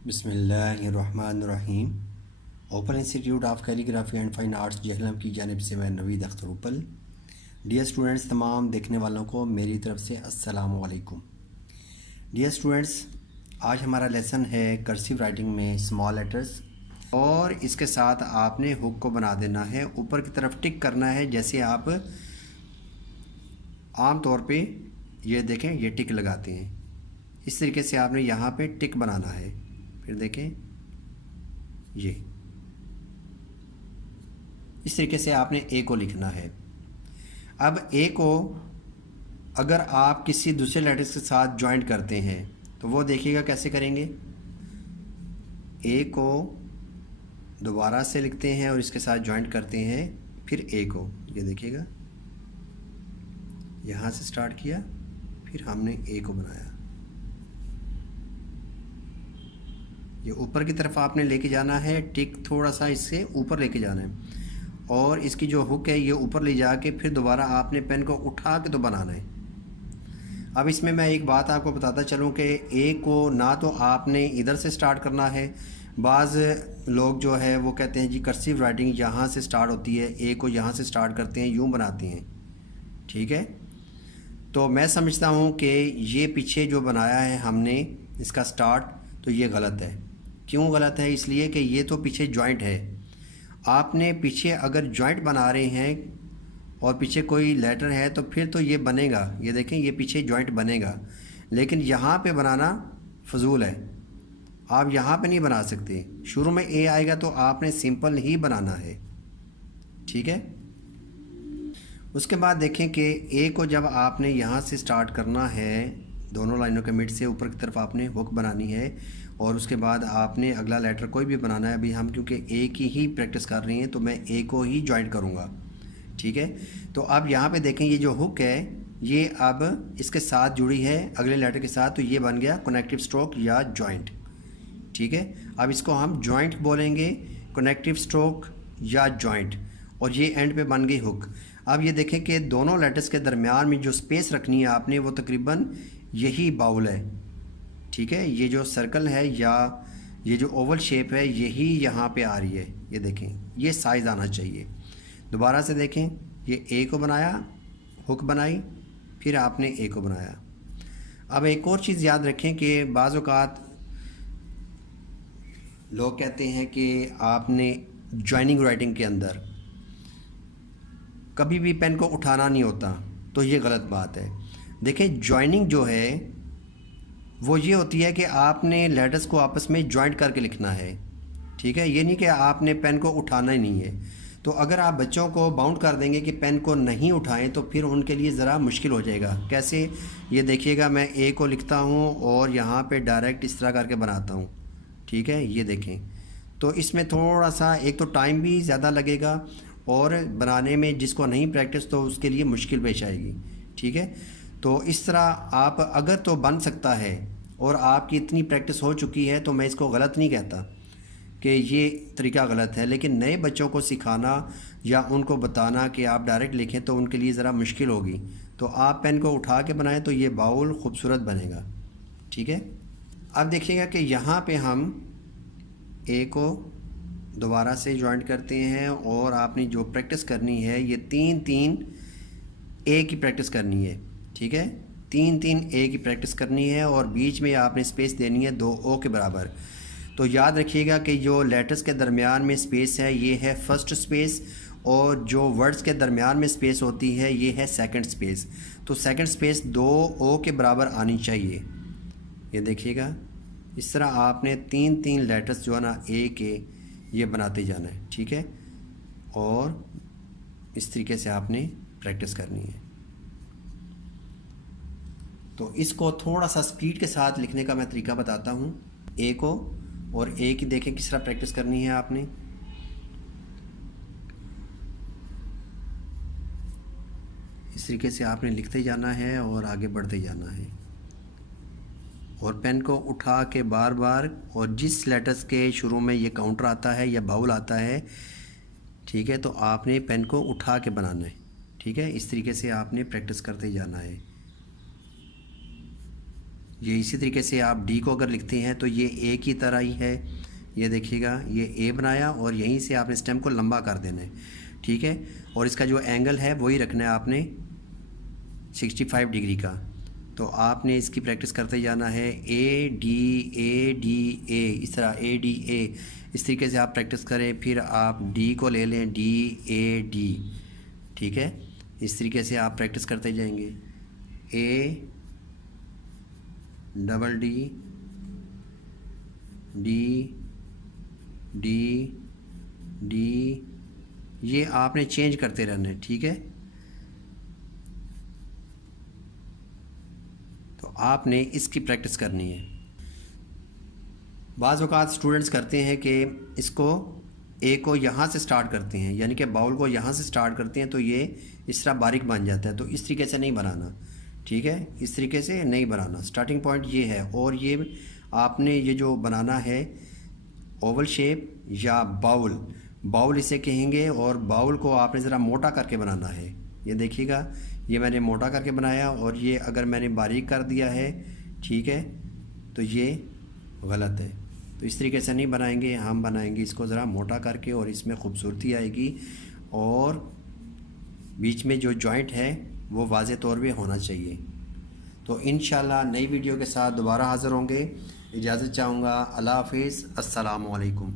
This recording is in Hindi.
बिस्मिल्लाहिर्रहमानिर्रहीम। Open institute of calligraphy and fine arts Jhelum की जानिब से मैं नवीद अख्तर उपल। डियर स्टूडेंट्स, तमाम देखने वालों को मेरी तरफ से अस्सलाम वालेकुम। डियर स्टूडेंट्स, आज हमारा लेसन है कर्सिव राइटिंग में स्मॉल लेटर्स, और इसके साथ आपने हुक को बना देना है, ऊपर की तरफ टिक करना है। जैसे आप आम तौर पे ये देखें, ये टिक लगाते हैं, इस तरीके से आपने यहाँ पे टिक बनाना है। फिर देखें, ये इस तरीके से आपने ए को लिखना है। अब ए को अगर आप किसी दूसरे लेटर्स के साथ ज्वाइंट करते हैं तो वो देखिएगा कैसे करेंगे। ए को दोबारा से लिखते हैं और इसके साथ ज्वाइंट करते हैं, फिर ए को, ये देखिएगा, यहाँ से स्टार्ट किया, फिर हमने ए को बनाया। ये ऊपर की तरफ आपने लेके जाना है, टिक थोड़ा सा इससे ऊपर लेके जाना है, और इसकी जो हुक है ये ऊपर ले जाके फिर दोबारा आपने पेन को उठा के तो बनाना है। अब इसमें मैं एक बात आपको बताता चलूँ कि ए को ना तो आपने इधर से स्टार्ट करना है। बाज़ लोग जो है वो कहते हैं जी कर्सिव राइटिंग यहाँ से स्टार्ट होती है, ए को यहाँ से स्टार्ट करते हैं, यूँ बनाते हैं, ठीक है। तो मैं समझता हूँ कि ये पीछे जो बनाया है हमने इसका स्टार्ट, तो ये गलत है। क्यों गलत है? इसलिए कि ये तो पीछे जॉइंट है। आपने पीछे अगर जॉइंट बना रहे हैं और पीछे कोई लेटर है तो फिर तो ये बनेगा, ये देखें, ये पीछे जॉइंट बनेगा, लेकिन यहाँ पे बनाना फजूल है। आप यहाँ पे नहीं बना सकते। शुरू में ए आएगा तो आपने सिंपल ही बनाना है, ठीक है। उसके बाद देखें कि ए को जब आपने यहाँ से स्टार्ट करना है, दोनों लाइनों के मिड से ऊपर की तरफ आपने हुक बनानी है, और उसके बाद आपने अगला लेटर कोई भी बनाना है। अभी हम क्योंकि ए की ही प्रैक्टिस कर रहे हैं तो मैं ए को ही ज्वाइंट करूँगा, ठीक है। तो अब यहाँ पे देखें, ये जो हुक है ये अब इसके साथ जुड़ी है अगले लेटर के साथ, तो ये बन गया कनेक्टिव स्ट्रोक या जॉइंट, ठीक है। अब इसको हम जॉइंट बोलेंगे, कनेक्टिव स्ट्रोक या जॉइंट, और ये एंड पे बन गई हुक। अब ये देखें कि दोनों लेटर्स के दरमियान में जो स्पेस रखनी है आपने वो तकरीबन यही बाउल है, ठीक है। ये जो सर्कल है या ये जो ओवल शेप है यही यहाँ पे आ रही है, ये देखें, ये साइज़ आना चाहिए। दोबारा से देखें, ये ए को बनाया, हुक बनाई, फिर आपने ए को बनाया। अब एक और चीज़ याद रखें कि बाज़ औक़ात लोग कहते हैं कि आपने जॉइनिंग राइटिंग के अंदर कभी भी पेन को उठाना नहीं होता, तो ये गलत बात है। देखें, जॉइनिंग जो है वो ये होती है कि आपने लेटर्स को आपस में जॉइंट करके लिखना है, ठीक है। ये नहीं कि आपने पेन को उठाना ही नहीं है। तो अगर आप बच्चों को बाउंड कर देंगे कि पेन को नहीं उठाएं तो फिर उनके लिए ज़रा मुश्किल हो जाएगा। कैसे? ये देखिएगा, मैं ए को लिखता हूँ और यहाँ पे डायरेक्ट इस तरह करके बनाता हूँ, ठीक है, ये देखें। तो इसमें थोड़ा सा एक तो टाइम भी ज़्यादा लगेगा, और बनाने में जिसको नहीं प्रैक्टिस तो उसके लिए मुश्किल पेश आएगी, ठीक है। तो इस तरह आप अगर तो बन सकता है और आपकी इतनी प्रैक्टिस हो चुकी है तो मैं इसको गलत नहीं कहता कि ये तरीका गलत है, लेकिन नए बच्चों को सिखाना या उनको बताना कि आप डायरेक्ट लिखें तो उनके लिए ज़रा मुश्किल होगी। तो आप पेन को उठा के बनाएं तो ये बाउल खूबसूरत बनेगा, ठीक है। अब देखिएगा कि यहाँ पे हम ए को दोबारा से ज्वाइंट करते हैं, और आपने जो प्रैक्टिस करनी है ये 3-3 ए की प्रैक्टिस करनी है, ठीक है। 3-3 ए की प्रैक्टिस करनी है, और बीच में आपने स्पेस देनी है 2 ओ के बराबर। तो याद रखिएगा कि जो लेटर्स के दरमियान में स्पेस है ये है फर्स्ट स्पेस, और जो वर्ड्स के दरमियान में स्पेस होती है ये है सेकंड स्पेस। तो सेकंड स्पेस 2 ओ के बराबर आनी चाहिए, ये देखिएगा। इस तरह आपने 3-3 लेटर्स जो है ना ए के, ये बनाते जाना है, ठीक है। और इस तरीके से आपने प्रैक्टिस करनी है। तो इसको थोड़ा सा स्पीड के साथ लिखने का मैं तरीका बताता हूँ। ए को और ए की देखें किस तरह प्रैक्टिस करनी है आपने। इस तरीके से आपने लिखते जाना है और आगे बढ़ते जाना है, और पेन को उठा के बार बार, और जिस लेटर्स के शुरू में ये काउंटर आता है या बाउल आता है, ठीक है, तो आपने पेन को उठा के बनाना है, ठीक है। इस तरीके से आपने प्रैक्टिस करते जाना है। ये इसी तरीके से आप डी को अगर लिखते हैं तो ये ए की तरह ही है। ये देखिएगा, ये ए बनाया और यहीं से आपने स्टेम को लंबा कर देना है, ठीक है। और इसका जो एंगल है वही रखना है आपने 65 डिग्री का। तो आपने इसकी प्रैक्टिस करते जाना है, ए डी ए, इस तरह ए डी ए, इस तरीके से आप प्रैक्टिस करें। फिर आप डी को ले लें, डी ए डी, ठीक है। इस तरीके से आप प्रैक्टिस करते जाएंगे, A double D D D D, ये आपने चेंज करते रहना है, ठीक है। तो आपने इसकी प्रैक्टिस करनी है। बाज़ औक़ात स्टूडेंट्स करते हैं कि इसको ए को यहाँ से स्टार्ट करते हैं, यानी कि बाउल को यहाँ से स्टार्ट करते हैं, तो ये इस तरह बारीक बन जाता है। तो इस तरीके से नहीं बनाना, ठीक है, इस तरीके से नहीं बनाना। स्टार्टिंग पॉइंट ये है। और ये आपने ये जो बनाना है ओवल शेप या बाउल इसे कहेंगे, और बाउल को आपने ज़रा मोटा करके बनाना है। ये देखिएगा, ये मैंने मोटा करके बनाया, और ये अगर मैंने बारीक कर दिया है, ठीक है, तो ये गलत है। तो इस तरीके से नहीं बनाएंगे, हम बनाएंगे इसको ज़रा मोटा करके, और इसमें खूबसूरती आएगी। और बीच में जो जॉइंट है वो वाज़े तौर पे होना चाहिए। तो इंशाल्लाह नई वीडियो के साथ दोबारा हाज़िर होंगे। इजाज़त चाहूँगा। अल्लाह हाफ़िज़, अस्सलामु अलैकुम।